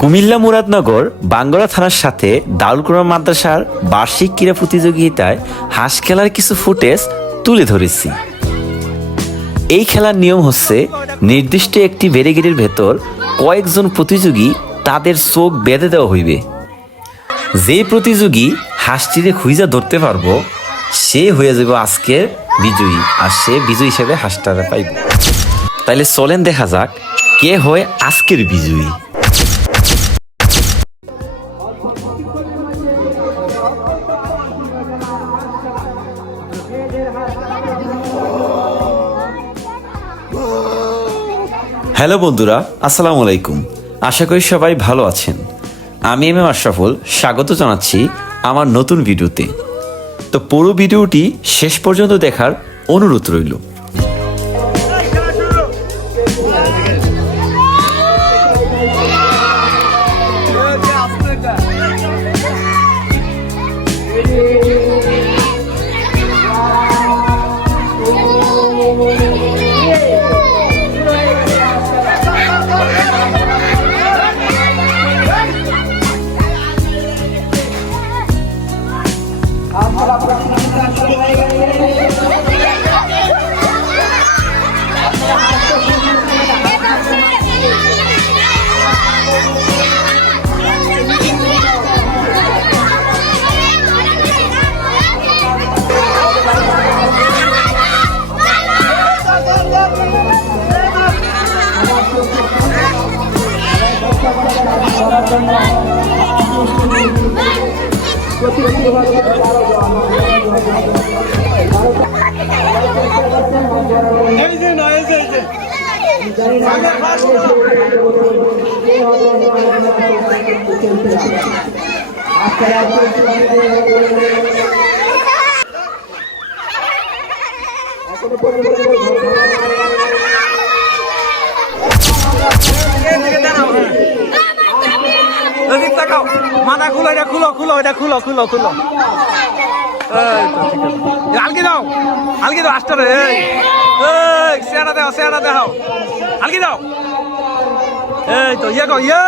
কুমিল্লা মুরাদনগর বাঙ্গরা থানার সাথে দারুল কোরআন মাদ্রাসার বার্ষিক ক্রীড়া প্রতিযোগিতায় হাঁস খেলার কিছু ফুটেজ তুলে ধরেছি। এই খেলার নিয়ম হচ্ছে নির্দিষ্ট একটি ব্যারিকেডের ভেতর কয়েকজন প্রতিযোগী তাদের চোখ বেঁধে দেওয়া হইবে। যে প্রতিযোগী হাঁসটিরে খুঁজা ধরতে পারবো সে হয়ে যাবে আজকের বিজয়ী, আর সে বিজয়ী হিসেবে হাঁসটারে পাইব। তাইলে চলেন দেখা যাক কে হয় আজকের বিজয়ী। হ্যালো বন্ধুরা, আসসালামু আলাইকুম। আশা করি সবাই ভালো আছেন। আমি এম এম আশরাফুল স্বাগত জানাচ্ছি আমার নতুন ভিডিওতে। তো পুরো ভিডিওটি শেষ পর্যন্ত দেখার অনুরোধ রইল। মাথা খুলো, এটা খুলো খুলো, এটা খুলো খুলো খুলো। আলগি দাও, আলগি দাও, আসতে সেটা দেও, সেটা দেখাও, আলগি দাও। এই তো ইয়ে গো, ইয়ে